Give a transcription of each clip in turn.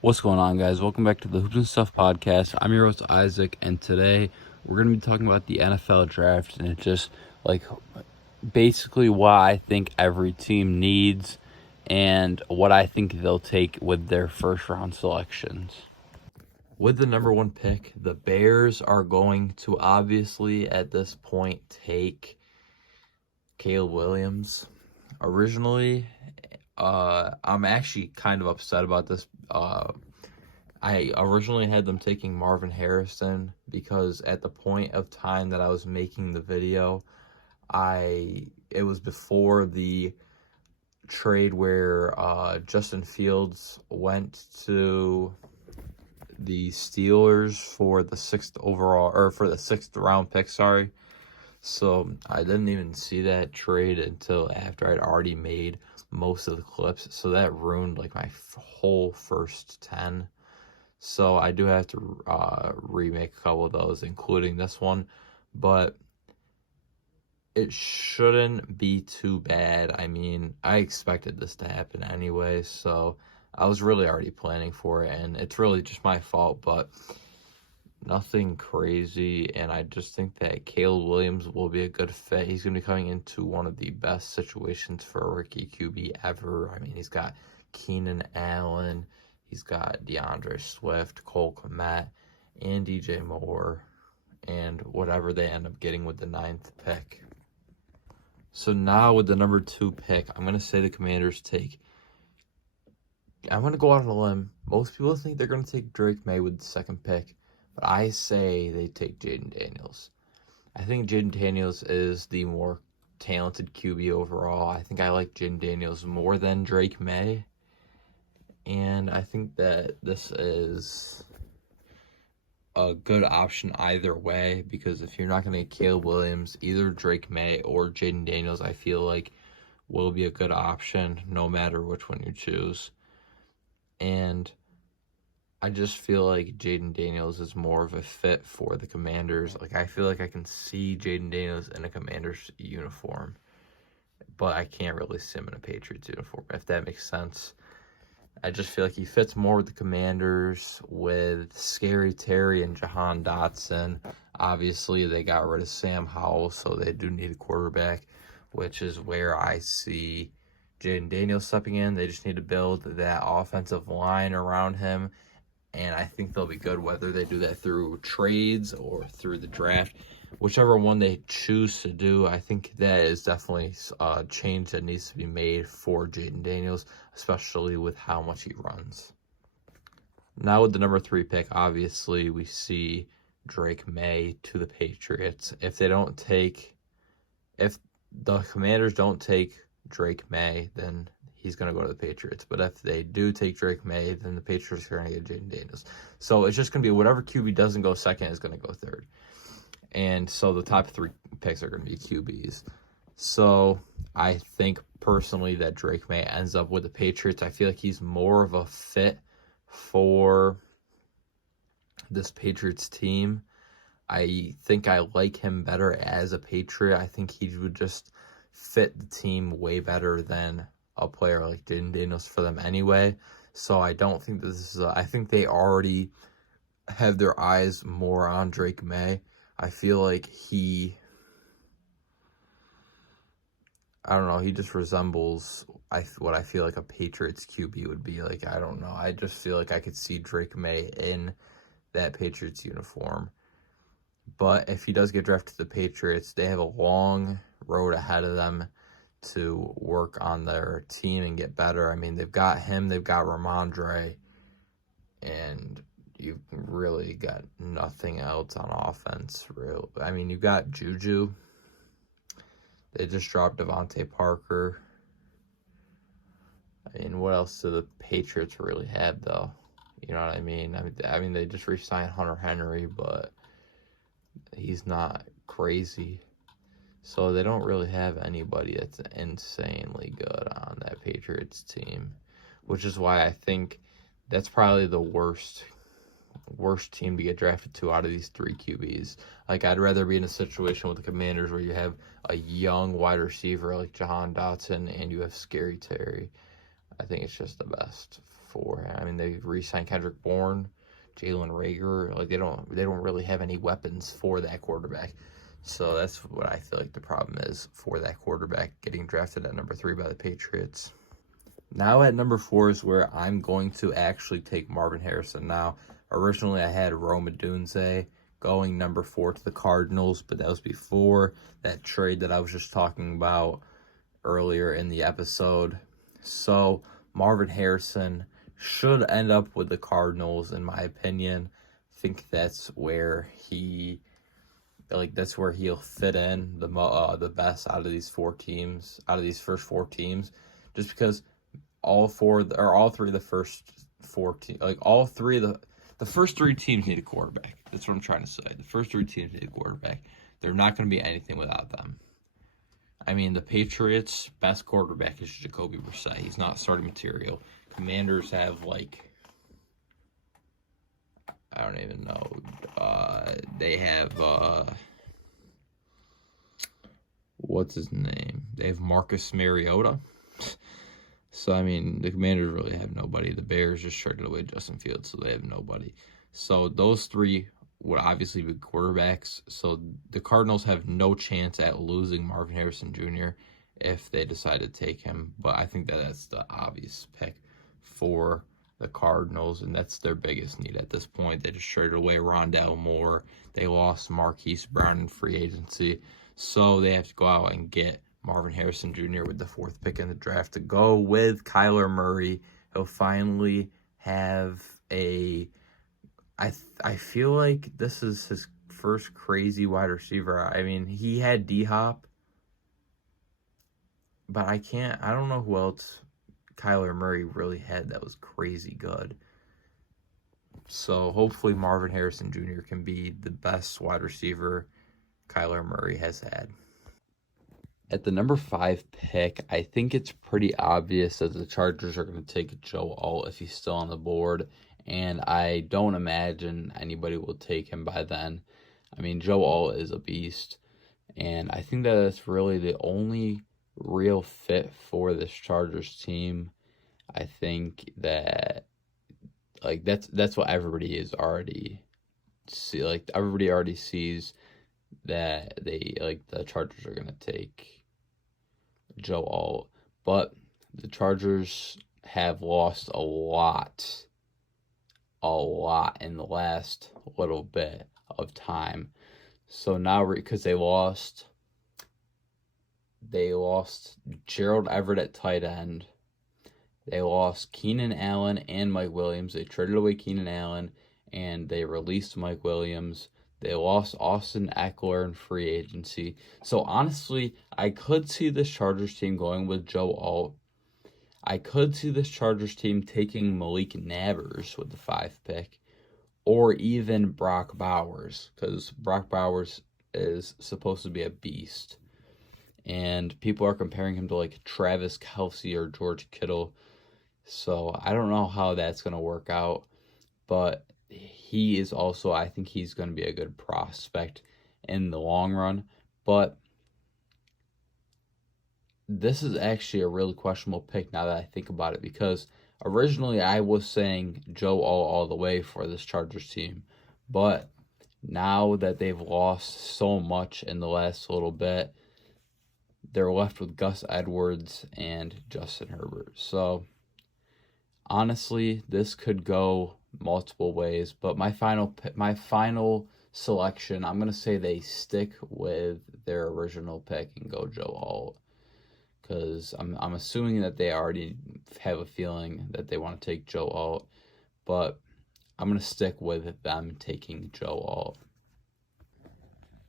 What's going on, guys? Welcome back to the Hoops and Stuff podcast. I'm your host, Isaac, and today we're going to be talking about the NFL draft, and it's just like basically what I think every team needs and what I think they'll take with their first round selections. With the number one pick, the Bears are going to obviously at this point take Caleb Williams. Originally, I'm actually kind of upset about this. I originally had them taking Marvin Harrison because at the point of time that I was making the video, it was before the trade where Justin Fields went to the Steelers for the sixth round pick, sorry. So I didn't even see that trade until after I'd already made most of the clips. So that ruined like my whole first 10. So I do have to remake a couple of those, including this one. But it shouldn't be too bad. I mean, I expected this to happen anyway, so I was really already planning for it. And it's really just my fault, but nothing crazy. And I just think that Caleb Williams will be a good fit. He's going to be coming into one of the best situations for a rookie QB ever. I mean, he's got Keenan Allen. He's got DeAndre Swift, Cole Kmet, and DJ Moore, and whatever they end up getting with the 9th pick. So now with the number 2 pick, I'm going to say the Commanders I'm going to go out on a limb. Most people think they're going to take Drake May with the 2nd pick, but I say they take Jayden Daniels. I think Jayden Daniels is the more talented QB overall. I think I like Jayden Daniels more than Drake May. And I think that this is a good option either way, because if you're not going to get Caleb Williams, either Drake May or Jayden Daniels, I feel like will be a good option no matter which one you choose. And I just feel like Jayden Daniels is more of a fit for the Commanders. Like, I feel like I can see Jayden Daniels in a Commanders uniform, but I can't really see him in a Patriots uniform, if that makes sense. I just feel like he fits more with the Commanders with Scary Terry and Jahan Dotson. Obviously, they got rid of Sam Howell, so they do need a quarterback, which is where I see Jayden Daniels stepping in. They just need to build that offensive line around him, and I think they'll be good whether they do that through trades or through the draft. Whichever one they choose to do, I think that is definitely a change that needs to be made for Jayden Daniels, especially with how much he runs. Now with the number 3 pick, obviously we see Drake May to the Patriots. If the Commanders don't take Drake May, then he's going to go to the Patriots. But if they do take Drake May, then the Patriots are going to get Jayden Daniels. So it's just going to be whatever QB doesn't go second is going to go third. And so the top 3 picks are going to be QBs. So I think personally that Drake May ends up with the Patriots. I feel like he's more of a fit for this Patriots team. I think I like him better as a Patriot. I think he would just fit the team way better than a player like Jayden Daniels for them anyway. So I don't think this is I think they already have their eyes more on Drake May. I feel like he just resembles what I feel like a Patriots QB would be like. I don't know. I just feel like I could see Drake May in that Patriots uniform. But if he does get drafted to the Patriots, they have a long road ahead of them to work on their team and get better. I mean, they've got him, they've got Ramondre, and you've really got nothing else on offense, real. I mean, you've got Juju. They just dropped Devontae Parker. I mean, what else do the Patriots really have, though? You know what I mean? I mean, they just re-signed Hunter Henry, but he's not crazy. So they don't really have anybody that's insanely good on that Patriots team, which is why I think that's probably the worst team to get drafted to out of these 3 QBs. Like, I'd rather be in a situation with the Commanders where you have a young wide receiver like Jahan Dotson and you have Scary Terry. I think it's just the best for? I mean, they re-signed Kendrick Bourne, Jalen Reagor. Like, they don't really have any weapons for that quarterback. So that's what I feel like the problem is for that quarterback getting drafted at number 3 by the Patriots. Now at number 4 is where I'm going to actually take Marvin Harrison. Now, originally I had Rome Odunze going number 4 to the Cardinals, but that was before that trade that I was just talking about earlier in the episode. So Marvin Harrison should end up with the Cardinals, in my opinion. I think that's where that's where he'll fit in the best out of these 4 teams, out of these first 4 teams, just because all 3 of the first 4 teams, the first 3 teams need a quarterback. That's what I'm trying to say. The first 3 teams need a quarterback. They're not going to be anything without them. I mean, the Patriots' best quarterback is Jacoby Brissett. He's not starting material. Commanders have, I don't even know. They have, what's his name? They have Marcus Mariota. So, I mean, the Commanders really have nobody. The Bears just traded away Justin Fields, so they have nobody. So, those 3 would obviously be quarterbacks. So, the Cardinals have no chance at losing Marvin Harrison Jr. if they decide to take him. But I think that's the obvious pick for the Cardinals, and that's their biggest need at this point. They just traded away Rondale Moore. They lost Marquise Brown in free agency. So, they have to go out and get Marvin Harrison Jr. with the 4th pick in the draft to go with Kyler Murray. He'll finally have I feel like this is his first crazy wide receiver. I mean, he had D-Hop, but I don't know who else Kyler Murray really had that was crazy good. So hopefully Marvin Harrison Jr. can be the best wide receiver Kyler Murray has had. At the number 5 pick, I think it's pretty obvious that the Chargers are going to take Joe Alt if he's still on the board, and I don't imagine anybody will take him by then. I mean, Joe Alt is a beast, and I think that it's really the only real fit for this Chargers team. I think that that's what everybody is already see. Everybody already sees that the Chargers are going to take Joe Alt, but the Chargers have lost a lot in the last little bit of time. So now, because they lost Gerald Everett at tight end, they lost Keenan Allen and Mike Williams. They traded away Keenan Allen and they released Mike Williams. They lost Austin Eckler in free agency. So, honestly, I could see this Chargers team going with Joe Alt. I could see this Chargers team taking Malik Nabers with the 5th pick. Or even Brock Bowers. Because Brock Bowers is supposed to be a beast. And people are comparing him to, Travis Kelce or George Kittle. So, I don't know how that's going to work out. But he is also, I think he's going to be a good prospect in the long run. But this is actually a really questionable pick now that I think about it, because originally I was saying Joe Alt all the way for this Chargers team. But now that they've lost so much in the last little bit, they're left with Gus Edwards and Justin Herbert. So, honestly, this could go multiple ways, but my final selection, I'm going to say they stick with their original pick and go Joe Alt, because I'm assuming that they already have a feeling that they want to take Joe Alt, but I'm going to stick with them taking Joe Alt.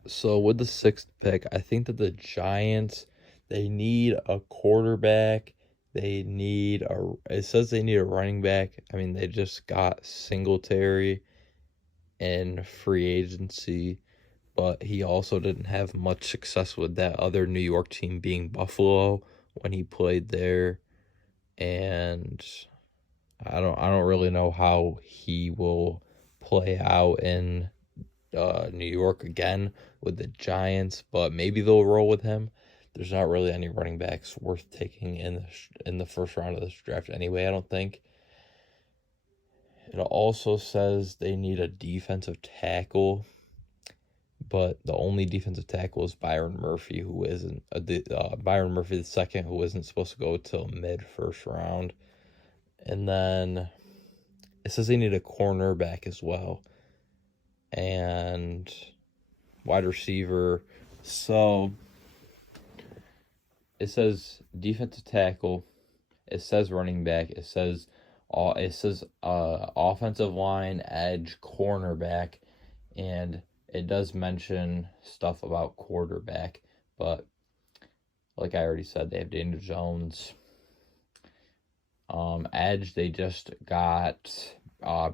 So with the 6th pick, I think that the Giants, they need a quarterback. It says they need a running back. I mean, they just got Singletary in free agency, but he also didn't have much success with that other New York team being Buffalo when he played there. And I don't really know how he will play out in New York again with the Giants, but maybe they'll roll with him. There's not really any running backs worth taking in the first round of this draft anyway, I don't think. It also says they need a defensive tackle, but the only defensive tackle is Byron Murphy, who isn't Byron Murphy the second, who isn't supposed to go till mid first round. And then it says they need a cornerback as well, and wide receiver. So it says defensive tackle. It says running back. It says offensive line, edge, cornerback, and it does mention stuff about quarterback. But like I already said, they have Daniel Jones. Edge, they just got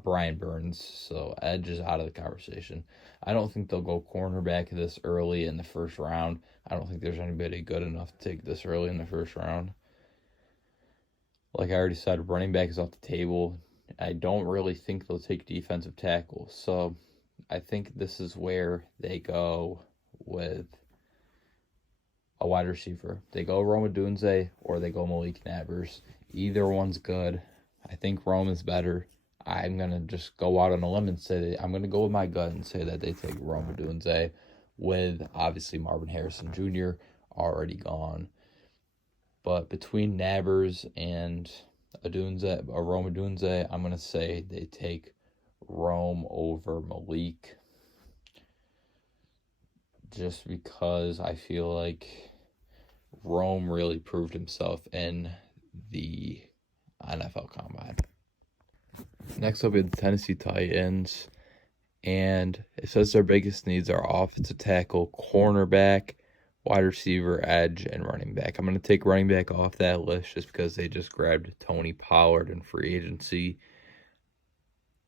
Brian Burns, so edge is out of the conversation. I don't think they'll go cornerback this early in the first round. I don't think there's anybody good enough to take this early in the first round. Like I already said, running back is off the table. I don't really think they'll take defensive tackle. So I think this is where they go with a wide receiver. They go Rome Odunze or they go Malik Nabers. Either one's good. I think Rome is better. I'm going to just go out on a limb and say I'm going to go with my gut and say that they take Rome Odunze, with obviously Marvin Harrison Jr. already gone. But between Nabers and Rome Odunze, I'm going to say they take Rome over Malik. Just because I feel like Rome really proved himself in the NFL Combine. Next up, we have the Tennessee Titans. And it says their biggest needs are offensive tackle, cornerback, wide receiver, edge, and running back. I'm going to take running back off that list just because they just grabbed Tony Pollard in free agency.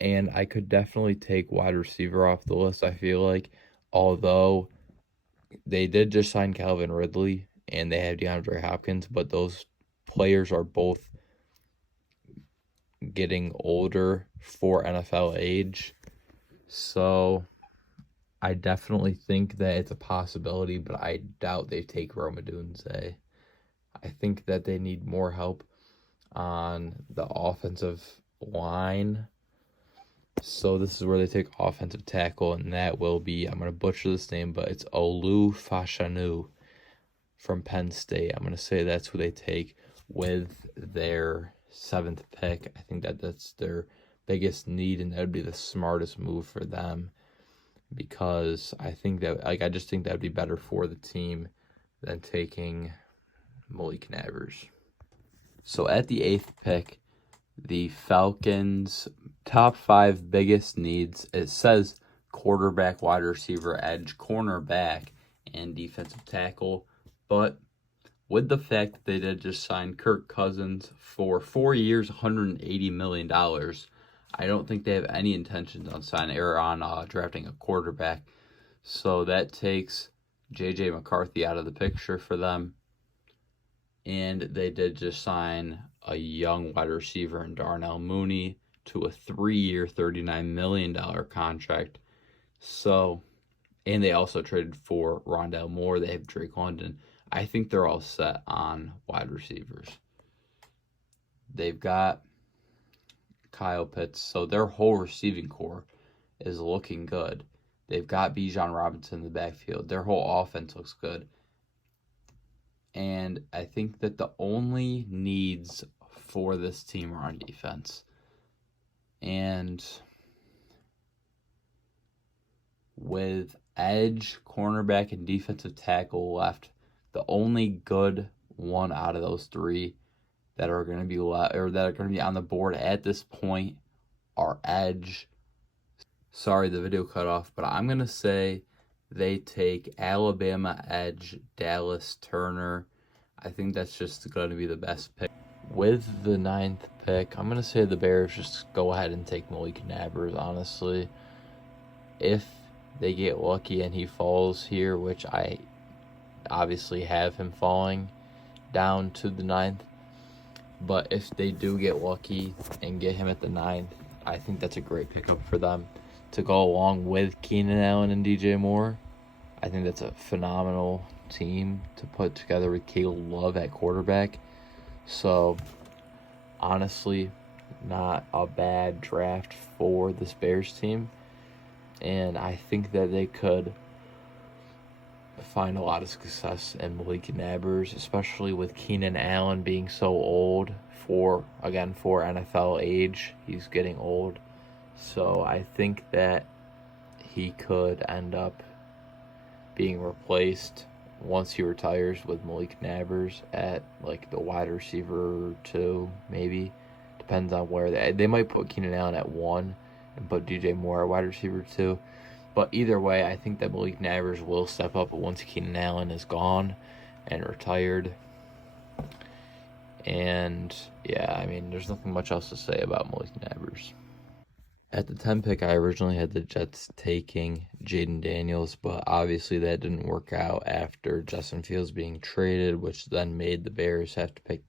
And I could definitely take wide receiver off the list, I feel like. Although they did just sign Calvin Ridley and they have DeAndre Hopkins, but those players are both getting older for NFL age. So I definitely think that it's a possibility, but I doubt they take Rome Odunze. I think that they need more help on the offensive line. So this is where they take offensive tackle, and that will be, I'm going to butcher this name, but it's Olu Fashanu from Penn State. I'm going to say that's who they take with their 7th pick. I think that that's their biggest need, and that would be the smartest move for them, because I think that, I just think that would be better for the team than taking Malik Nabers. So at the 8th pick, the Falcons' top 5 biggest needs, it says quarterback, wide receiver, edge, cornerback, and defensive tackle. But with the fact that they did just sign Kirk Cousins for 4 years, $180 million, I don't think they have any intentions on signing or on drafting a quarterback. So that takes J.J. McCarthy out of the picture for them. And they did just sign a young wide receiver in Darnell Mooney to a 3-year, $39 million contract. So, and they also traded for Rondale Moore. They have Drake London. I think they're all set on wide receivers. They've got Kyle Pitts. So their whole receiving core is looking good. They've got Bijan Robinson in the backfield. Their whole offense looks good. And I think that the only needs for this team are on defense. And with edge, cornerback, and defensive tackle left, the only good one out of those 3 that are going to be on the board at this point are edge. Sorry, the video cut off, but I'm going to say they take Alabama edge Dallas Turner. I think that's just going to be the best pick. With the 9th pick, I'm going to say the Bears just go ahead and take Malik Nabers, honestly. If they get lucky and he falls here, which I obviously have him falling down to the 9th, but if they do get lucky and get him at the 9th, I think that's a great pickup for them to go along with Keenan Allen and DJ Moore. I think that's a phenomenal team to put together with Caleb Love at quarterback. So, honestly, not a bad draft for this Bears team. And I think that they could find a lot of success in Malik Nabers, especially with Keenan Allen being so old for NFL age. He's getting old. So I think that he could end up being replaced once he retires with Malik Nabers at like the wide receiver 2, maybe. Depends on where they might put Keenan Allen at 1 and put DJ Moore at wide receiver 2. But either way, I think that Malik Nabers will step up once Keenan Allen is gone and retired. And yeah, I mean, there's nothing much else to say about Malik Nabers. At the 10 pick, I originally had the Jets taking Jaden Daniels, but obviously that didn't work out after Justin Fields being traded, which then made the Bears have to pick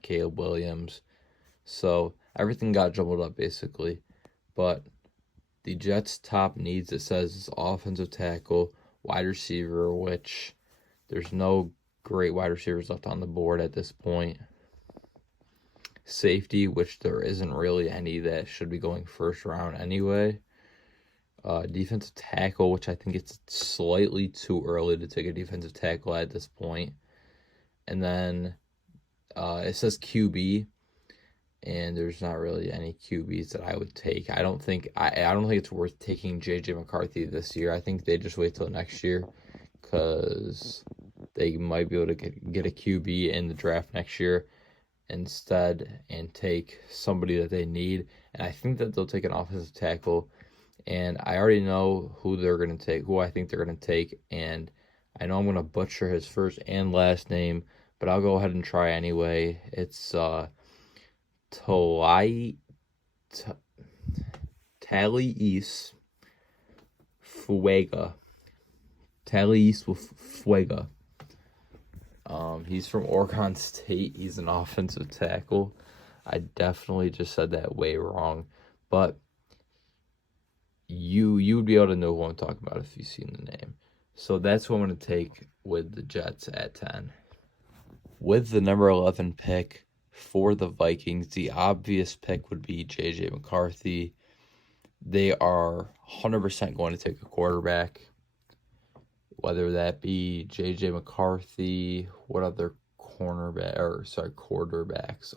Caleb Williams. So everything got jumbled up basically. But the Jets' top needs, it says, is offensive tackle, wide receiver, which there's no great wide receivers left on the board at this point. Safety, which there isn't really any that should be going first round anyway. Defensive tackle, which I think it's slightly too early to take a defensive tackle at this point. And then it says QB, and there's not really any QBs that I would take. I don't think it's worth taking JJ McCarthy this year. I think they just wait till next year because they might be able to get a QB in the draft next year instead and take somebody that they need. And I think that they'll take an offensive tackle. And I already know who I think they're going to take. And I know I'm going to butcher his first and last name, but I'll go ahead and try anyway. It's Talais Fuega. Talais Fuega. He's from Oregon State. He's an offensive tackle. I definitely just said that way wrong, but you would be able to know who I'm talking about if you've seen the name. So that's who I'm going to take with the Jets at 10. With the number 11 pick for the Vikings, the obvious pick would be JJ McCarthy. They are 100% going to take a quarterback. Whether that be JJ McCarthy, what other quarterbacks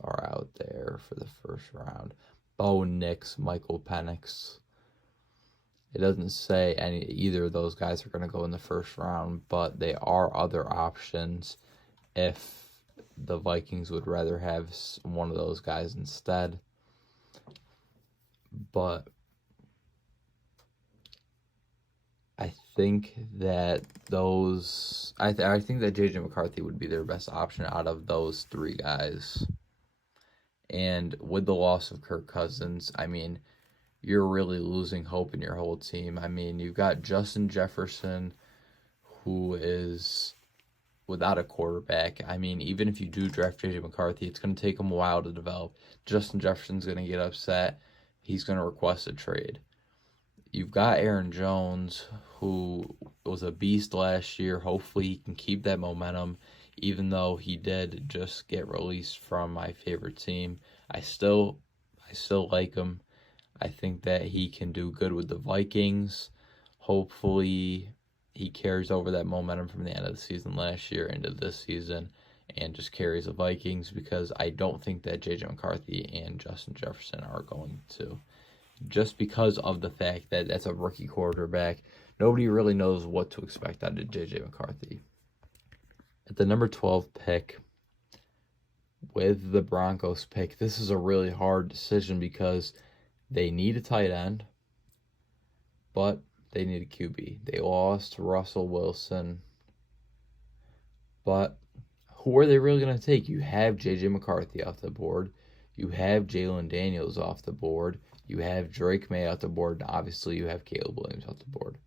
are out there for the first round? Bo Nix, Michael Penix. It doesn't say either of those guys are going to go in the first round, but they are other options if the Vikings would rather have one of those guys instead. But I think that I think that JJ McCarthy would be their best option out of those three guys. And with the loss of Kirk Cousins, I mean, you're really losing hope in your whole team. I mean, you've got Justin Jefferson, who is without a quarterback. I mean, even if you do draft JJ McCarthy, it's going to take him a while to develop. Justin Jefferson's going to get upset. He's going to request a trade. You've got Aaron Jones, who was a beast last year. Hopefully he can keep that momentum, even though he did just get released from my favorite team. I still like him. I think that he can do good with the Vikings. Hopefully he carries over that momentum from the end of the season last year into this season and just carries the Vikings, because I don't think that JJ McCarthy and Justin Jefferson are going to. Just because of the fact that that's a rookie quarterback. Nobody really knows what to expect out of JJ McCarthy. At the number 12 pick, with the Broncos pick, this is a really hard decision because they need a tight end, but they need a QB. They lost Russell Wilson, but who are they really going to take? You have JJ McCarthy off the board. You have Jalen Daniels off the board. You have Drake May off the board. And obviously, you have Caleb Williams off the board.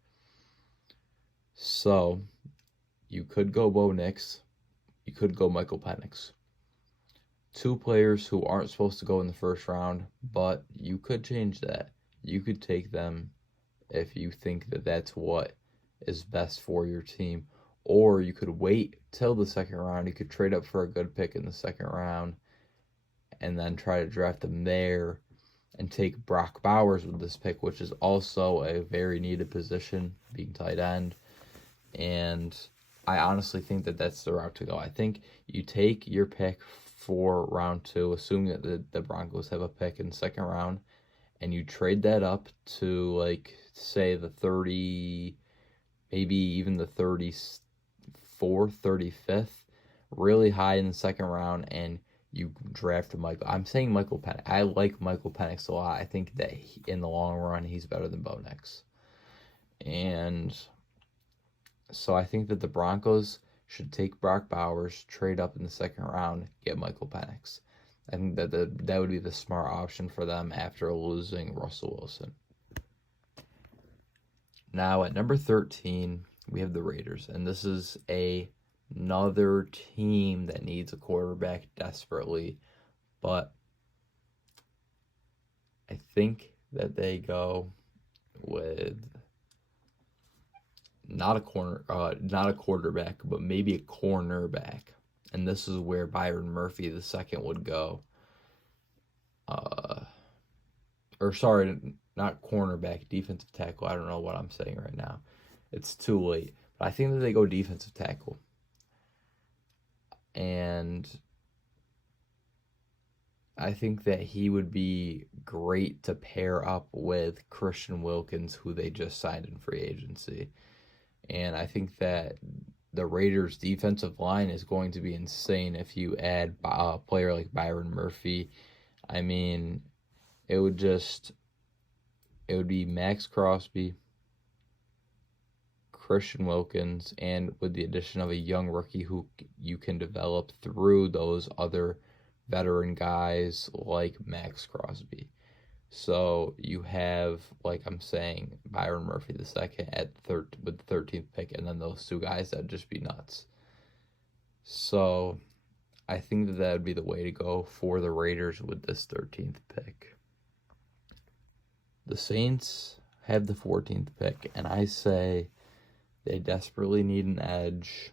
So, you could go Bo Nix. You could go Michael Penix. Two players who aren't supposed to go in the first round, but you could change that. You could take them if you think that that's what is best for your team. Or you could wait till the second round. You could trade up for a good pick in the second round and then try to draft them there and take Brock Bowers with this pick, which is also a very needed position, being tight end. And I honestly think that that's the route to go. I think you take your pick for round 2, assuming that the Broncos have a pick in the second round, and you trade that up to, like, say the 30, maybe even the 34th, 35th, really high in the second round, and you draft Michael. I'm saying Michael Penix. I like Michael Penix a lot. I think that in the long run, he's better than Bo Nix. And so I think that the Broncos should take Brock Bowers, trade up in the second round, get Michael Penix. I think that that would be the smart option for them after losing Russell Wilson. Now at number 13, we have the Raiders, and this is another team that needs a quarterback desperately, but I think that they go with not a quarterback, but maybe a cornerback, and this is where Byron Murphy II would go. Not cornerback, defensive tackle. I don't know what I'm saying right now. It's too late. But I think that they go defensive tackle. And I think that he would be great to pair up with Christian Wilkins, who they just signed in free agency. And I think that the Raiders' defensive line is going to be insane if you add a player like Byron Murphy. I mean, it would be Max Crosby, Christian Wilkins, and with the addition of a young rookie who you can develop through those other veteran guys like Max Crosby. So you have, like I'm saying, Byron Murphy II with the 13th pick, and then those two guys, that'd just be nuts. So I think that would be the way to go for the Raiders with this 13th pick. The Saints have the 14th pick, and I say they desperately need an edge,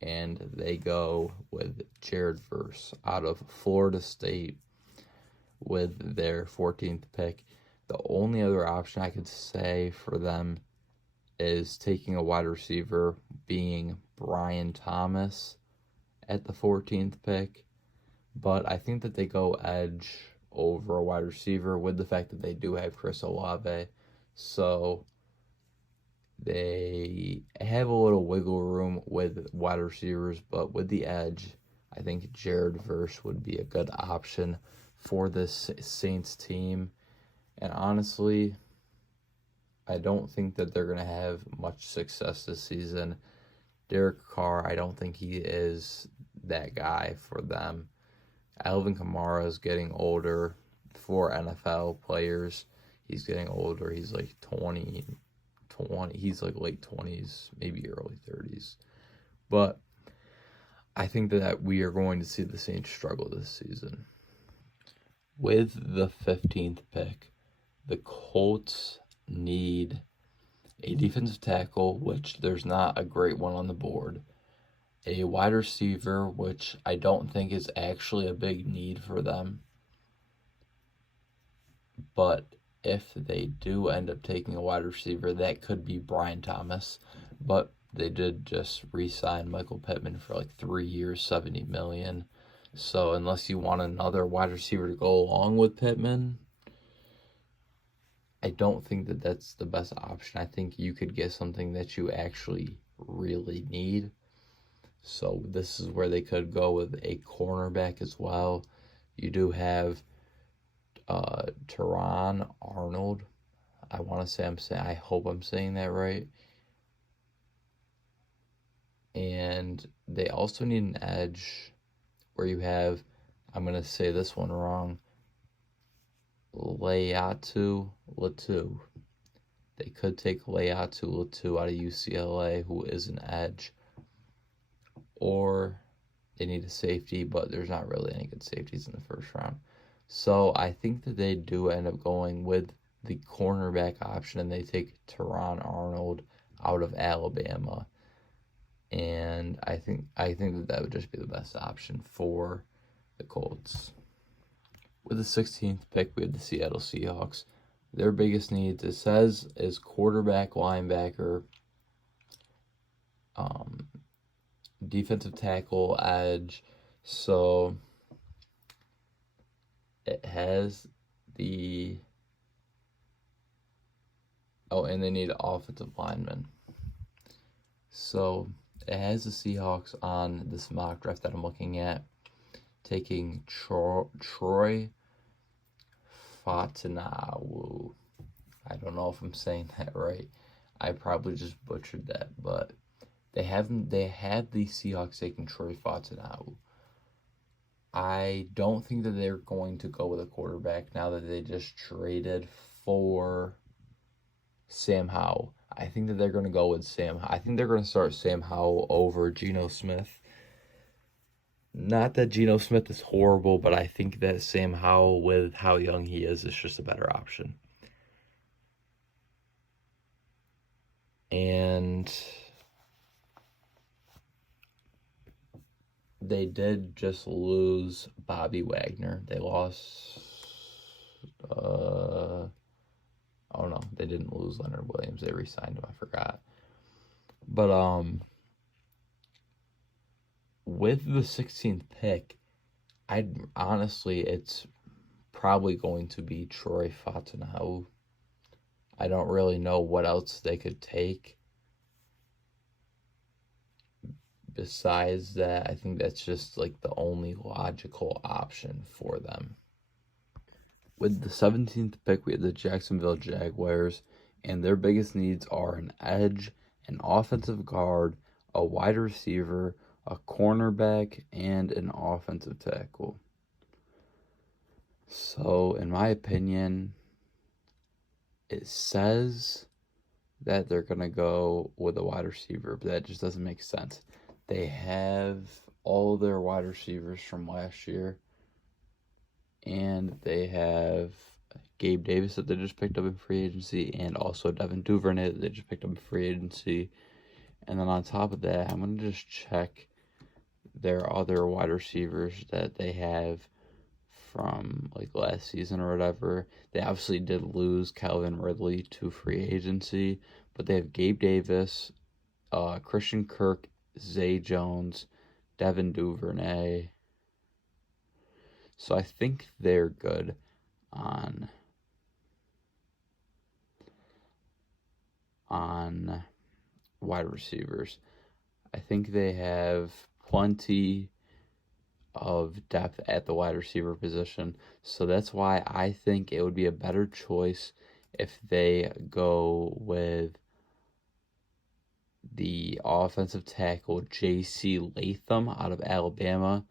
and they go with Jared Verse out of Florida State with their 14th pick. The only other option I could say for them is taking a wide receiver, being Brian Thomas at the 14th pick, but I think that they go edge over a wide receiver with the fact that they do have Chris Olave. So they have a little wiggle room with wide receivers, but with the edge, I think Jared Verse would be a good option for this Saints team. And honestly, I don't think that they're going to have much success this season. Derek Carr, I don't think he is that guy for them. Alvin Kamara is getting older for NFL players. He's getting older. He's like 20. He's like late 20s, maybe early 30s. But I think that we are going to see the Saints struggle this season. With the 15th pick, the Colts need a defensive tackle, which there's not a great one on the board. A wide receiver, which I don't think is actually a big need for them. But if they do end up taking a wide receiver, that could be Brian Thomas. But they did just re-sign Michael Pittman for like 3 years, $70 million. So unless you want another wide receiver to go along with Pittman, I don't think that that's the best option. I think you could get something that you actually really need. So this is where they could go with a cornerback as well. You do have Teron Arnold. I hope I'm saying that right. And they also need an edge where you have, I'm going to say this one wrong, Laiatu Latu. They could take Laiatu Latu out of UCLA, who is an edge. Or they need a safety, but there's not really any good safeties in the first round. So I think that they do end up going with the cornerback option, and they take Teron Arnold out of Alabama. And I think that would just be the best option for the Colts. With the 16th pick, we have the Seattle Seahawks. Their biggest needs, it says, is quarterback, linebacker, defensive tackle, edge. So it has the... Oh, and they need offensive linemen. So it has the Seahawks on this mock draft that I'm looking at, taking Troy Fautanu. I don't know if I'm saying that right. I probably just butchered that, but they have the Seahawks taking Troy Fautanu. I don't think that they're going to go with a quarterback now that they just traded for Sam Howell. I think that they're going to go with Sam. I think they're going to start Sam Howell over Geno Smith. Not that Geno Smith is horrible, but I think that Sam Howell, with how young he is just a better option. And they did just lose Bobby Wagner. They lost... Oh no, they didn't lose Leonard Williams. They re-signed him. I forgot. But with the 16th pick, it's probably going to be Troy Fautanu. I don't really know what else they could take. Besides that, I think that's just like the only logical option for them. With the 17th pick, we have the Jacksonville Jaguars, and their biggest needs are an edge, an offensive guard, a wide receiver, a cornerback, and an offensive tackle. So, in my opinion, it says that they're going to go with a wide receiver, but that just doesn't make sense. They have all their wide receivers from last year, and they have Gabe Davis that they just picked up in free agency, and also Devin Duvernay that they just picked up in free agency. And then on top of that, I'm going to just check their other wide receivers that they have from like last season or whatever. They obviously did lose Calvin Ridley to free agency, but they have Gabe Davis, Christian Kirk, Zay Jones, Devin Duvernay. So I think they're good on wide receivers. I think they have plenty of depth at the wide receiver position. So that's why I think it would be a better choice if they go with the offensive tackle J.C. Latham out of Alabama.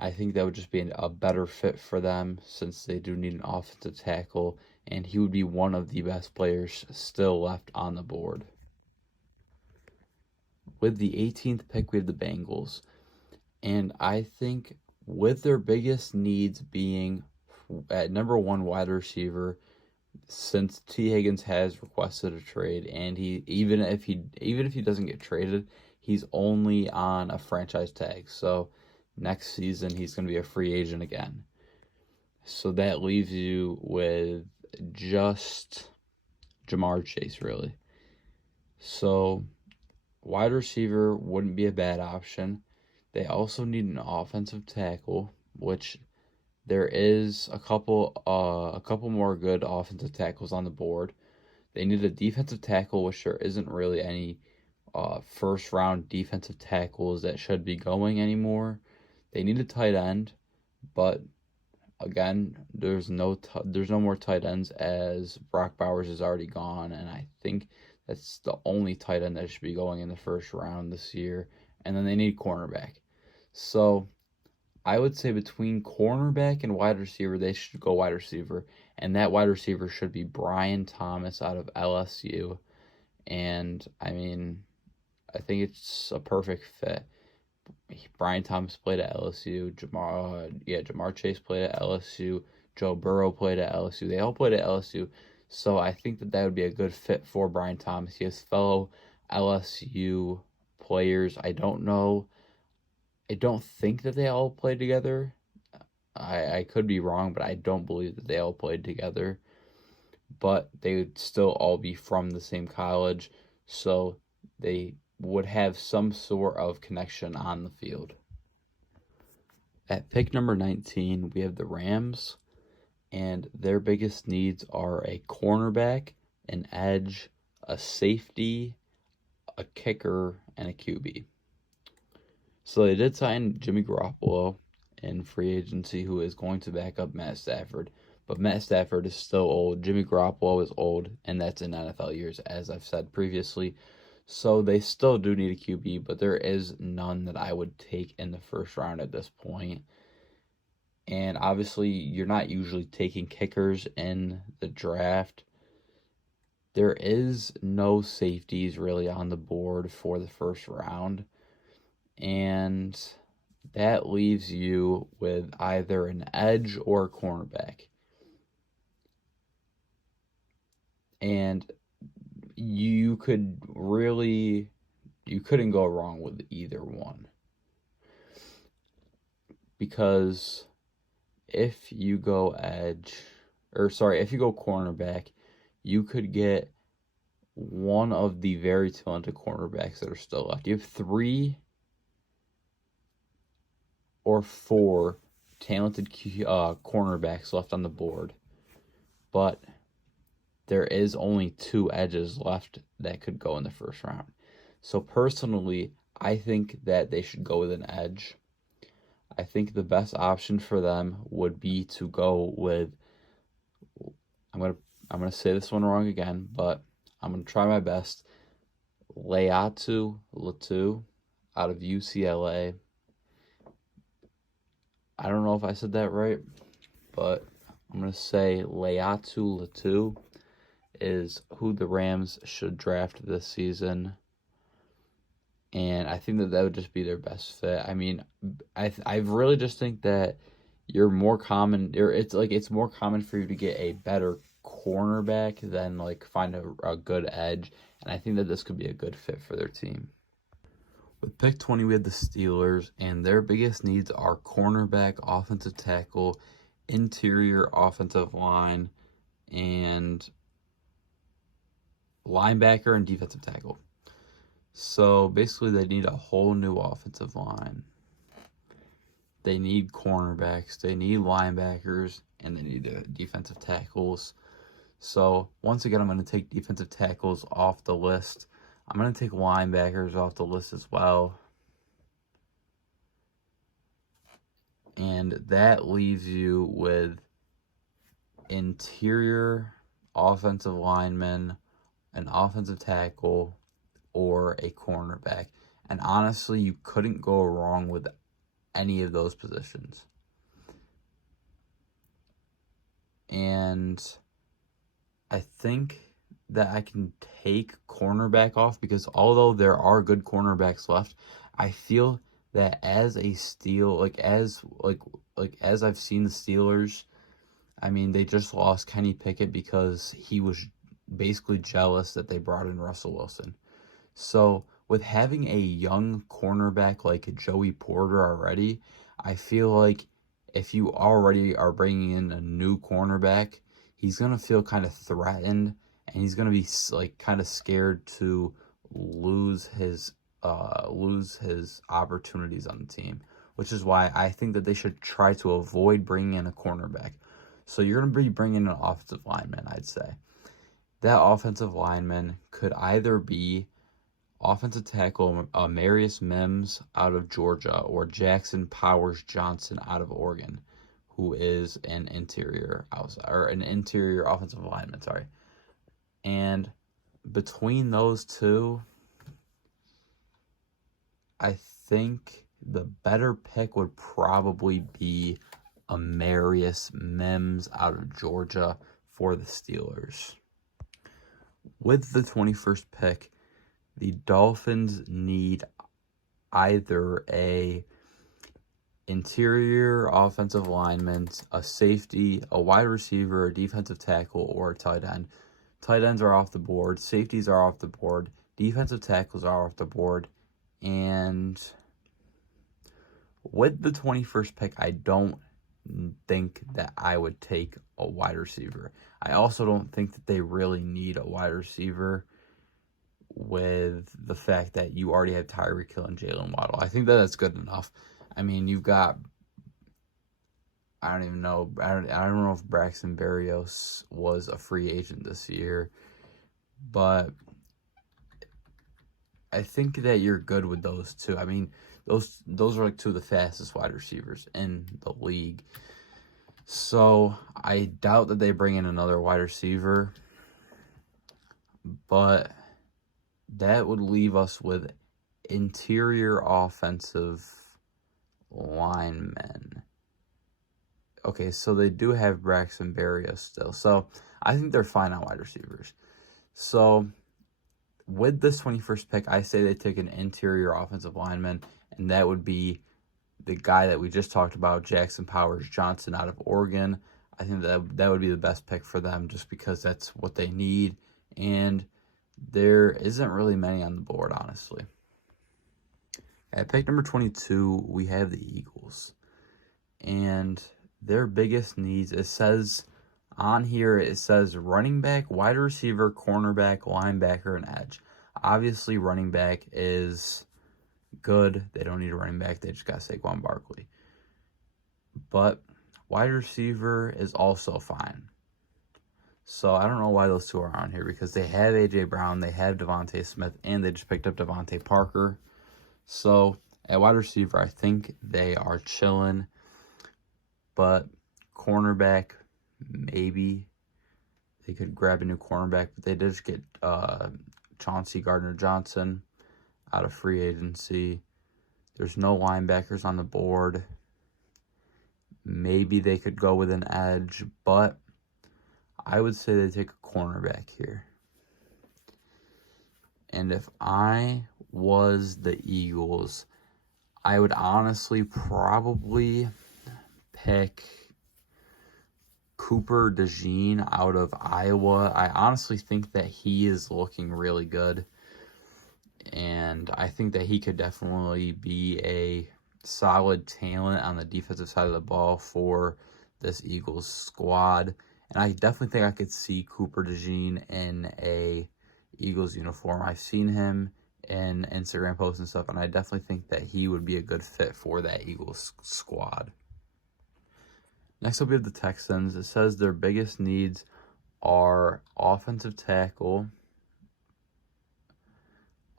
I think that would just be a better fit for them since they do need an offensive tackle, and he would be one of the best players still left on the board. With the 18th pick, we have the Bengals. And I think with their biggest needs being at number one wide receiver, since T. Higgins has requested a trade, and even if he doesn't get traded, he's only on a franchise tag. So next season he's going to be a free agent again. So that leaves you with just Ja'Marr Chase, really. So wide receiver wouldn't be a bad option. They also need an offensive tackle, which there is a couple more good offensive tackles on the board. They need a defensive tackle, which there isn't really any first round defensive tackles that should be going anymore. They need a tight end, but again, there's no more tight ends as Brock Bowers is already gone, and I think that's the only tight end that should be going in the first round this year. And then they need cornerback. So I would say between cornerback and wide receiver, they should go wide receiver. And that wide receiver should be Brian Thomas out of LSU. And, I mean, I think it's a perfect fit. Brian Thomas played at LSU. Ja'Marr Chase played at LSU. Joe Burrow played at LSU. They all played at LSU. So I think that would be a good fit for Brian Thomas. He has fellow LSU players. I don't know. I don't think that they all play together. I could be wrong, but I don't believe that they all played together. But they would still all be from the same college, so they would have some sort of connection on the field. At pick number 19, we have the Rams, and their biggest needs are a cornerback, an edge, a safety, a kicker, and a QB. So they did sign Jimmy Garoppolo in free agency, who is going to back up Matt Stafford. But Matt Stafford is still old. Jimmy Garoppolo is old, and that's in NFL years, as I've said previously. So they still do need a QB, but there is none that I would take in the first round at this point. And obviously, you're not usually taking kickers in the draft. There is no safeties really on the board for the first round. And that leaves you with either an edge or a cornerback. And you couldn't go wrong with either one. Because if you go cornerback, you could get one of the very talented cornerbacks that are still left. You have 3 or 4 talented cornerbacks left on the board, but there is only 2 edges left that could go in the first round. So personally, I think that they should go with an edge. I think the best option for them would be to go with, I'm gonna say this one wrong again, but I'm gonna try my best. Laiatu Latu out of UCLA. I don't know if I said that right, but I'm gonna say Laiatu Latu is who the Rams should draft this season. And I think that would just be their best fit. I mean, I really just think that it's more common for you to get a better cornerback than like find a good edge. And I think that this could be a good fit for their team. With pick 20, we have the Steelers, and their biggest needs are cornerback, offensive tackle, interior offensive line, and linebacker and defensive tackle. So basically, they need a whole new offensive line. They need cornerbacks, they need linebackers, and they need defensive tackles. So once again, I'm going to take defensive tackles off the list. I'm going to take linebackers off the list as well. And that leaves you with interior offensive linemen, an offensive tackle, or a cornerback. And honestly, you couldn't go wrong with any of those positions. And I think that I can take cornerback off because although there are good cornerbacks left, I feel that as I've seen the Steelers, I mean, they just lost Kenny Pickett because he was basically jealous that they brought in Russell Wilson. So with having a young cornerback like Joey Porter already, I feel like if you already are bringing in a new cornerback, he's going to feel kind of threatened, and he's going to be like kind of scared to lose his opportunities on the team, which is why I think that they should try to avoid bringing in a cornerback. So you're going to be bringing in an offensive lineman, I'd say. That offensive lineman could either be offensive tackle Marius Mims out of Georgia or Jackson Powers Johnson out of Oregon, who is an interior offensive lineman, sorry. And between those two, I think the better pick would probably be Marius Mims out of Georgia for the Steelers. With the 21st pick, the Dolphins need either a interior offensive lineman, a safety, a wide receiver, a defensive tackle, or a tight end. Tight ends are off the board. Safeties are off the board. Defensive tackles are off the board. And with the 21st pick, I don't think that I would take a wide receiver. I also don't think that they really need a wide receiver with the fact that you already have Tyreek Hill and Jalen Waddle. I think that that's good enough. I mean, you've got, I don't even know. I don't know if Braxton Berrios was a free agent this year, but I think that you're good with those two. I mean, those are like two of the fastest wide receivers in the league. So I doubt that they bring in another wide receiver, but that would leave us with interior offensive linemen. Okay, so they do have Braxton Berrios still. So I think they're fine on wide receivers. So with this 21st pick, I say they take an interior offensive lineman, and that would be the guy that we just talked about, Jackson Powers Johnson out of Oregon. I think that would be the best pick for them just because that's what they need. And there isn't really many on the board, honestly. At pick number 22, we have the Eagles. And their biggest needs, it says running back, wide receiver, cornerback, linebacker, and edge. Obviously, running back is good. They don't need a running back. They just got Saquon Barkley. But wide receiver is also fine. So I don't know why those two are on here because they have A.J. Brown, they have Devontae Smith, and they just picked up Devontae Parker. So at wide receiver, I think they are chilling. But cornerback, maybe they could grab a new cornerback. But they did just get Chauncey Gardner-Johnson out of free agency. There's no linebackers on the board. Maybe they could go with an edge, but I would say they take a cornerback here. And if I was the Eagles, I would honestly probably pick Cooper DeJean out of Iowa. I honestly think that he is looking really good. And I think that he could definitely be a solid talent on the defensive side of the ball for this Eagles squad. And I definitely think I could see Cooper DeJean in a Eagles uniform. I've seen him in Instagram posts and stuff, and I definitely think that he would be a good fit for that Eagles squad. Next up, we have the Texans. It says their biggest needs are offensive tackle,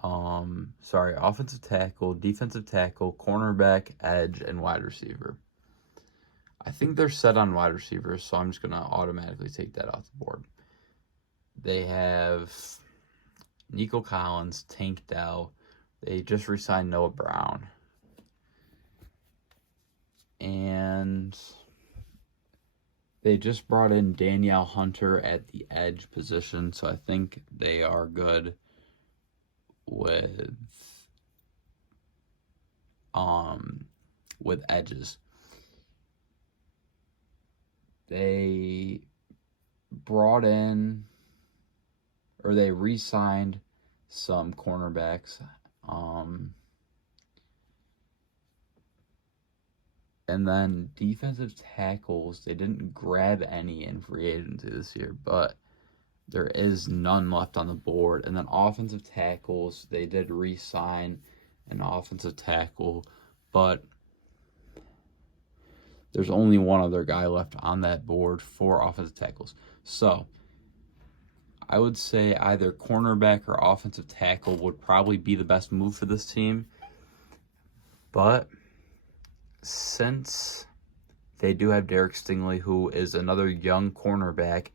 defensive tackle, cornerback, edge, and wide receiver. I think they're set on wide receivers, so I'm just going to automatically take that off the board. They have Nico Collins, Tank Dell. They just re-signed Noah Brown. And they just brought in Danielle Hunter at the edge position, so I think they are good with edges. They brought in, or they re-signed some cornerbacks. And then defensive tackles, they didn't grab any in free agency this year, but there is none left on the board. And then offensive tackles, they did re-sign an offensive tackle, but there's only one other guy left on that board for offensive tackles. So I would say either cornerback or offensive tackle would probably be the best move for this team. But since they do have Derek Stingley, who is another young cornerback,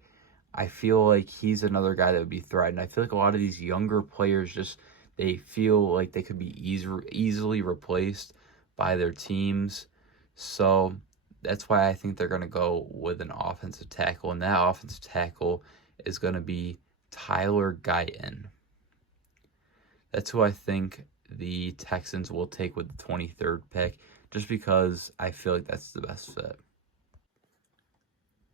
I feel like he's another guy that would be threatened. I feel like a lot of these younger players they feel like they could be easily replaced by their teams. So that's why I think they're going to go with an offensive tackle. And that offensive tackle is going to be Tyler Guyton. That's who I think the Texans will take with the 23rd pick, just because I feel like that's the best fit.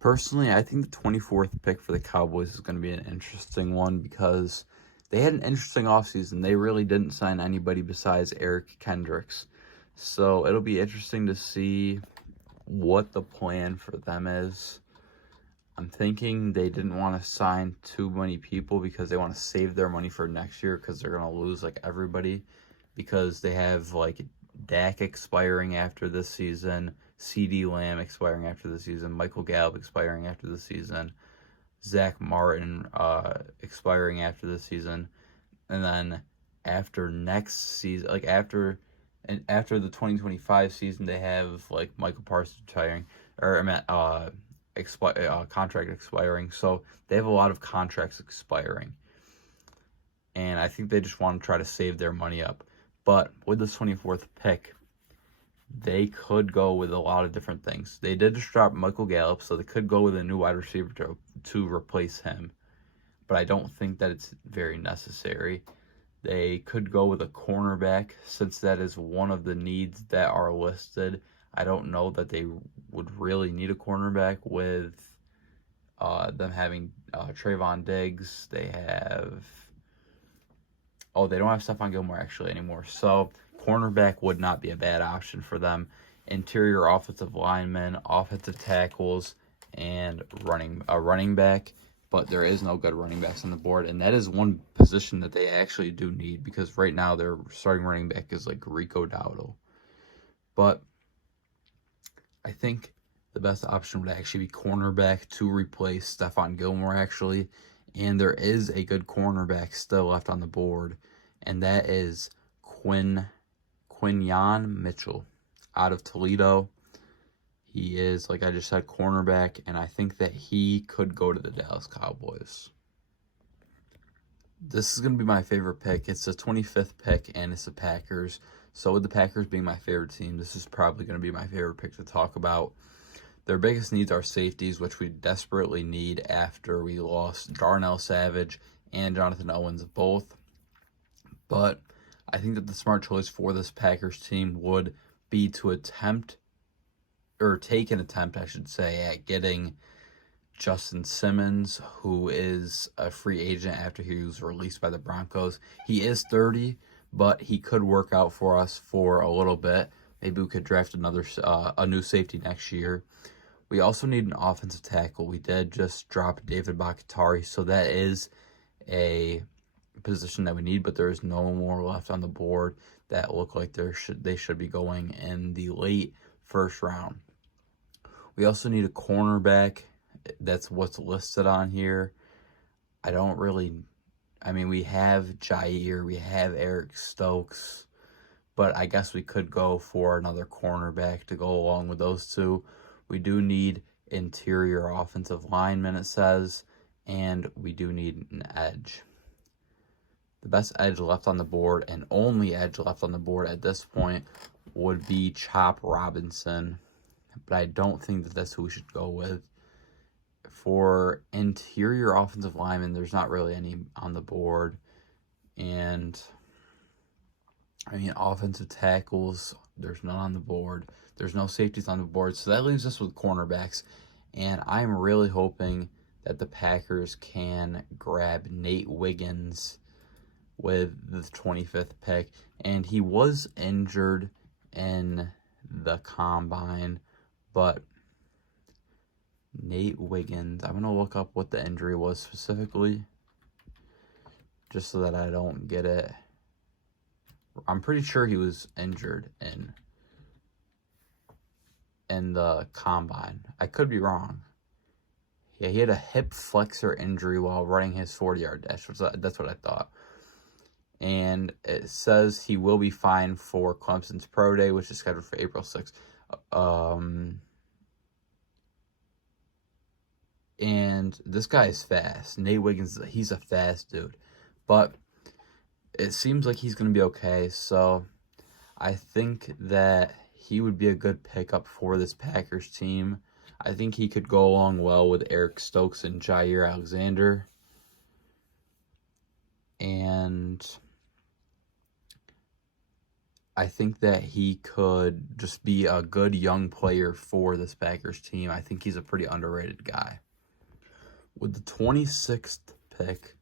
Personally, I think the 24th pick for the Cowboys is going to be an interesting one because they had an interesting offseason. They really didn't sign anybody besides Eric Kendricks. So it'll be interesting to see what the plan for them is. I'm thinking they didn't want to sign too many people because they want to save their money for next year because they're going to lose like everybody, because they have like Dak expiring after this season, CeeDee Lamb expiring after the season, Michael Gallup expiring after the season, Zach Martin expiring after the season, and then after next season, like after the 2025 season, they have like Michael Parsons retiring, or I meant contract expiring. So they have a lot of contracts expiring, and I think they just want to try to save their money up. But with this 24th pick, they could go with a lot of different things. They did just drop Michael Gallup, so they could go with a new wide receiver to replace him. But I don't think that it's very necessary. They could go with a cornerback, since that is one of the needs that are listed. I don't know that they would really need a cornerback with them having Trayvon Diggs. They have... Oh, they don't have Stephon Gilmore actually anymore. So cornerback would not be a bad option for them. Interior offensive linemen, offensive tackles, and running back. But there is no good running backs on the board, and that is one position that they actually do need, because right now their starting running back is like Rico Dowdle. But I think the best option would actually be cornerback to replace Stephon Gilmore, actually. And there is a good cornerback still left on the board, and that is Quinyon Mitchell out of Toledo. He is, like I just said, cornerback, and I think that he could go to the Dallas Cowboys. This is going to be my favorite pick. It's the 25th pick, and it's the Packers. So with the Packers being my favorite team, this is probably going to be my favorite pick to talk about. Their biggest needs are safeties, which we desperately need after we lost Darnell Savage and Jonathan Owens both. But I think that the smart choice for this Packers team would be to take an attempt, I should say, at getting Justin Simmons, who is a free agent after he was released by the Broncos. He is 30, but he could work out for us for a little bit. Maybe we could draft a new safety next year. We also need an offensive tackle. We did just drop David Bakhtiari, so that is a position that we need, but there is no more left on the board that look like they should be going in the late first round. We also need a cornerback. That's what's listed on here. We have Jair, we have Eric Stokes, but I guess we could go for another cornerback to go along with those two. We do need interior offensive linemen, it says, and we do need an edge. The best edge left on the board, and only edge left on the board at this point, would be Chop Robinson, but I don't think that that's who we should go with. For interior offensive linemen, there's not really any on the board. And, offensive tackles, there's none on the board. There's no safeties on the board. So that leaves us with cornerbacks. And I'm really hoping that the Packers can grab Nate Wiggins with the 25th pick. And he was injured in the combine, but Nate Wiggins, I'm going to look up what the injury was specifically, just so that I don't get it. I'm pretty sure he was injured in the combine. I could be wrong. Yeah, he had a hip flexor injury while running his 40-yard dash. That's what I thought. And it says he will be fine for Clemson's Pro Day, which is scheduled for April 6th. And this guy is fast. Nate Wiggins, he's a fast dude. But it seems like he's going to be okay. So I think that he would be a good pickup for this Packers team. I think he could go along well with Eric Stokes and Jair Alexander. And I think that he could just be a good young player for this Packers team. I think he's a pretty underrated guy. With the 26th pick,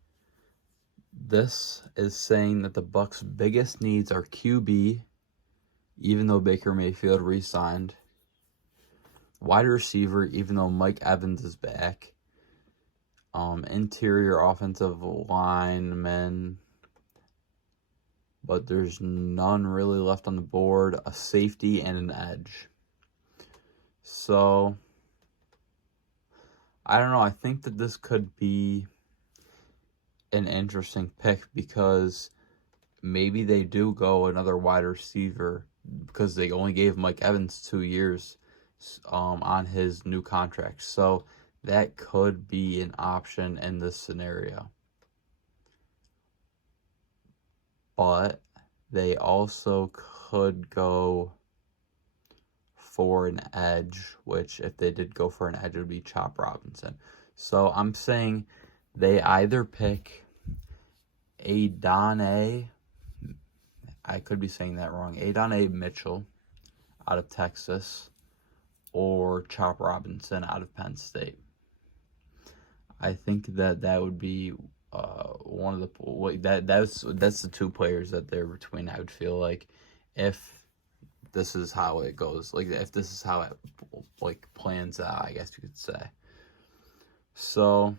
this is saying that the Bucs' biggest needs are QB, even though Baker Mayfield re-signed. wide receiver, even though Mike Evans is back. Interior offensive lineman, but there's none really left on the board. A safety and an edge. So, I don't know. I think that this could be an interesting pick because maybe they do go another wide receiver because they only gave Mike Evans 2 years on his new contract. So that could be an option in this scenario. But they also could go for an edge, which if they did go for an edge, it would be Chop Robinson. So I'm saying they either pick Adonai, I could be saying that wrong, Adonai Mitchell out of Texas, or Chop Robinson out of Penn State. I think that would be one of the that's the two players that they're between. I would feel like if this is how it goes, like if this is how it like plans out, I guess you could say. So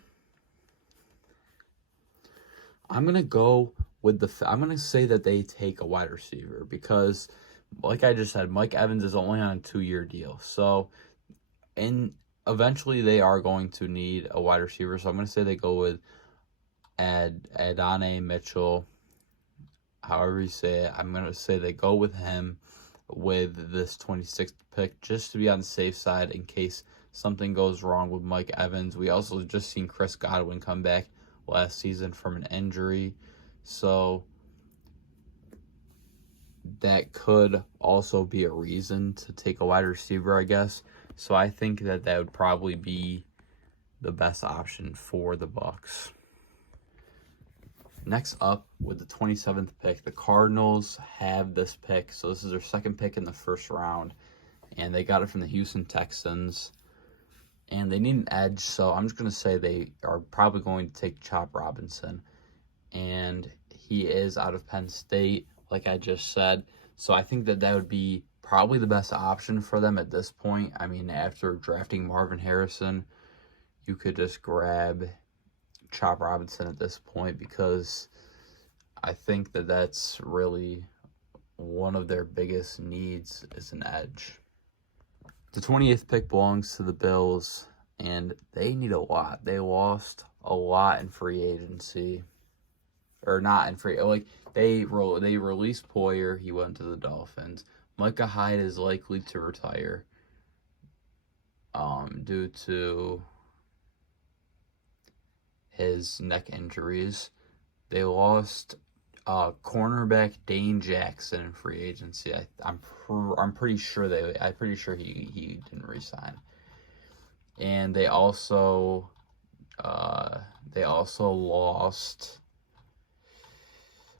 I'm gonna go with I'm gonna say that they take a wide receiver because, like I just said, Mike Evans is only on a 2-year deal. So, eventually they are going to need a wide receiver. So I'm gonna say they go with Adonai Mitchell, however you say it. I'm gonna say they go with him with this 26th pick just to be on the safe side in case something goes wrong with Mike Evans. We also just seen Chris Godwin come back last season from an injury, so that could also be a reason to take a wide receiver, I guess. So I think that would probably be the best option for the Bucs. Next up, with the 27th pick, the Cardinals have this pick. So this is their second pick in the first round, and they got it from the Houston Texans. And they need an edge, so I'm just going to say they are probably going to take Chop Robinson. And he is out of Penn State, like I just said. So I think that would be probably the best option for them at this point. I mean, after drafting Marvin Harrison, you could just grab Chop Robinson at this point because I think that that's really one of their biggest needs is an edge. The 28th pick belongs to the Bills, and they need a lot. They lost a lot in free agency. Or not in free, like, they released Poyer, he went to the Dolphins. Micah Hyde is likely to retire due to his neck injuries. They lost cornerback Dane Jackson in free agency. I'm pretty sure he didn't resign. And they also lost,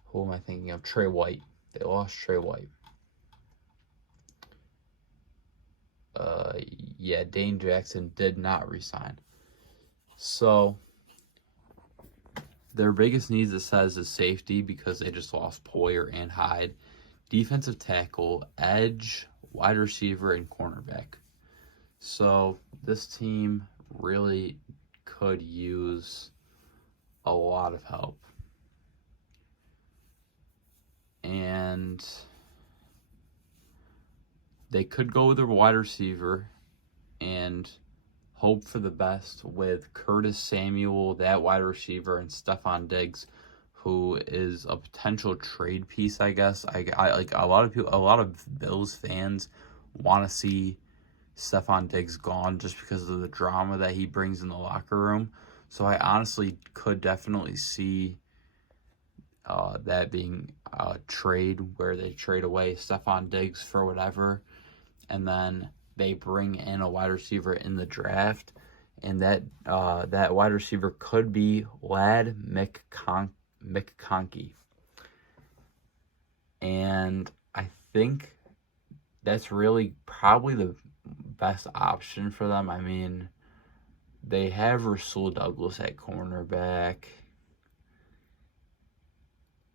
who am I thinking of? Trey White. They lost Trey White. Dane Jackson did not resign. So their biggest needs, it says, is safety because they just lost Poyer and Hyde. Defensive tackle, edge, wide receiver, and cornerback. So this team really could use a lot of help. And they could go with a wide receiver and hope for the best with Curtis Samuel, that wide receiver, and Stefon Diggs, who is a potential trade piece, I guess. I like a lot of Bills fans want to see Stefon Diggs gone just because of the drama that he brings in the locker room. So I honestly could definitely see that being a trade where they trade away Stefon Diggs for whatever, and then they bring in a wide receiver in the draft, and that wide receiver could be Ladd McConkey. And I think that's really probably the best option for them. I mean, they have Rasul Douglas at cornerback.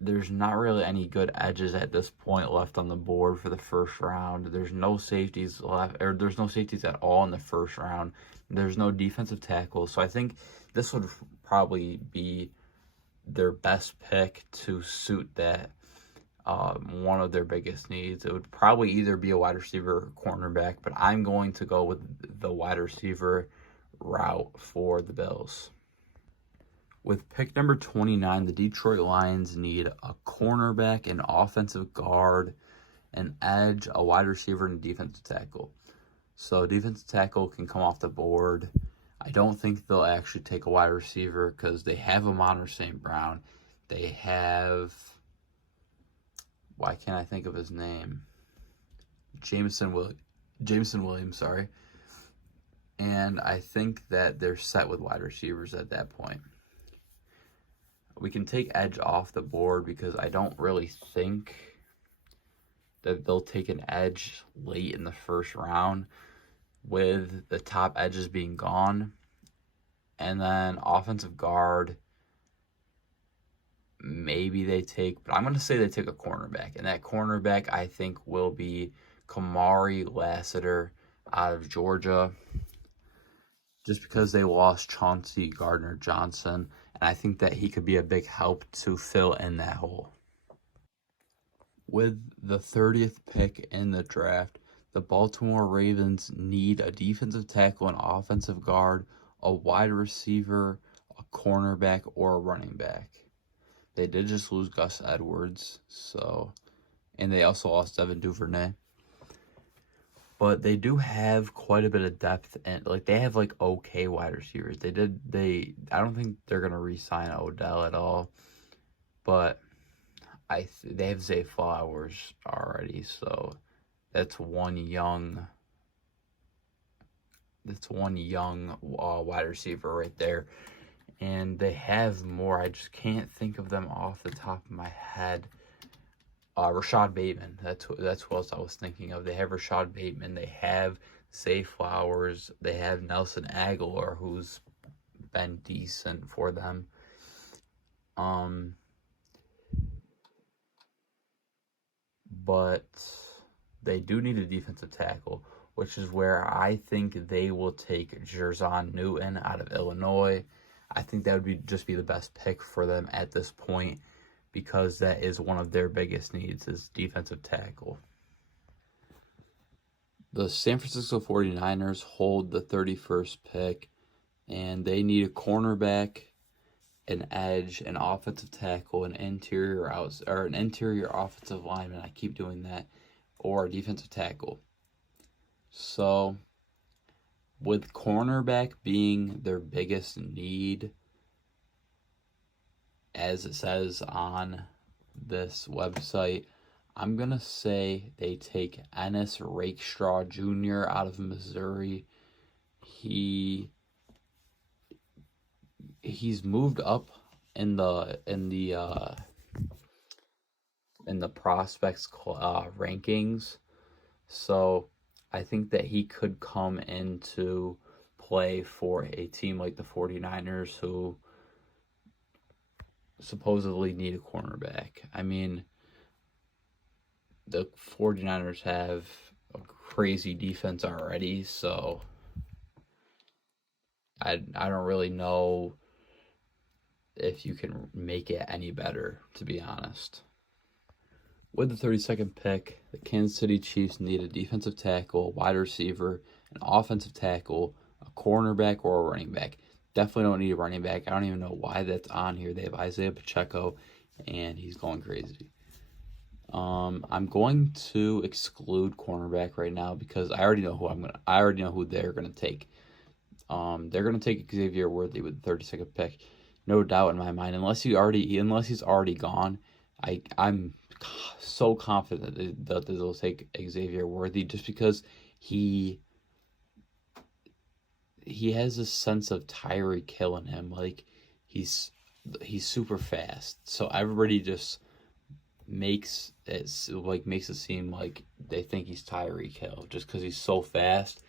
there's not really any good edges at this point left on the board for the first round. There's no safeties left, or there's no safeties at all in the first round. There's no defensive tackles. So I think this would probably be their best pick to suit that one of their biggest needs. It would probably either be a wide receiver or cornerback, but I'm going to go with the wide receiver route for the Bills. With pick number 29, the Detroit Lions need a cornerback, an offensive guard, an edge, a wide receiver, and a defensive tackle. So defensive tackle can come off the board. I don't think they'll actually take a wide receiver because they have Amon St. Brown. They have, why can't I think of his name? Jameson Williams, sorry. And I think that they're set with wide receivers at that point. We can take edge off the board because I don't really think that they'll take an edge late in the first round with the top edges being gone. And then offensive guard, maybe they take, but I'm going to say they take a cornerback. And that cornerback, I think, will be Kamari Lassiter out of Georgia, just because they lost Chauncey Gardner-Johnson. And I think that he could be a big help to fill in that hole. With the 30th pick in the draft, the Baltimore Ravens need a defensive tackle, an offensive guard, a wide receiver, a cornerback, or a running back. They did just lose Gus Edwards, and they also lost Devin Duvernay. But they do have quite a bit of depth, and they have okay wide receivers. I don't think they're gonna re-sign Odell at all, but they have Zay Flowers already, so that's one young wide receiver right there. And they have more. I just can't think of them off the top of my head. Rashad Bateman. That's who else I was thinking of. They have Rashad Bateman. They have Zay Flowers. They have Nelson Aguilar, who's been decent for them. But they do need a defensive tackle, which is where I think they will take Jerzon Newton out of Illinois. I think that would just be the best pick for them at this point, because that is one of their biggest needs, is defensive tackle. The San Francisco 49ers hold the 31st pick, and they need a cornerback, an edge, an offensive tackle, an interior offensive lineman. I keep doing that, or a defensive tackle. So, with cornerback being their biggest need, as it says on this website, I'm going to say they take Ennis Rakestraw Jr. out of Missouri. He's moved up in the prospects rankings, so I think that he could come into play for a team like the 49ers, who supposedly need a cornerback. I mean, the 49ers have a crazy defense already, so I don't really know if you can make it any better, to be honest. With the 32nd pick, the Kansas City Chiefs need a defensive tackle, wide receiver, an offensive tackle, a cornerback, or a running back. Definitely don't need a running back. I don't even know why that's on here. They have Isaiah Pacheco, and he's going crazy. I'm going to exclude cornerback right now because I already know who they're gonna take. They're gonna take Xavier Worthy with the 32nd pick, no doubt in my mind. Unless he's already gone, I'm so confident that they'll take Xavier Worthy, just because he has a sense of Tyreek Hill in him. He's super fast, so everybody just makes it seem like they think he's Tyreek Hill just because he's so fast.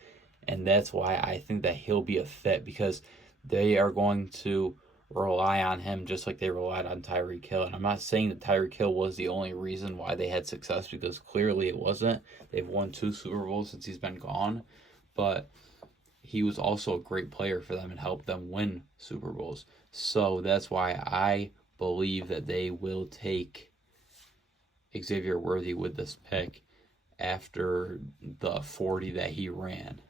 And that's why I think that he'll be a fit, because they are going to rely on him just like they relied on Tyreek Hill. And I'm not saying that Tyreek Hill was the only reason why they had success, because clearly it wasn't. They've won 2 Super Bowls since he's been gone, but he was also a great player for them and helped them win Super Bowls. So that's why I believe that they will take Xavier Worthy with this pick after the 40 that he ran.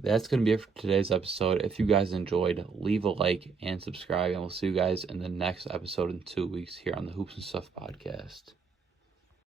That's going to be it for today's episode. If you guys enjoyed, leave a like and subscribe, and we'll see you guys in the next episode in 2 weeks here on the Hoops and Stuff podcast.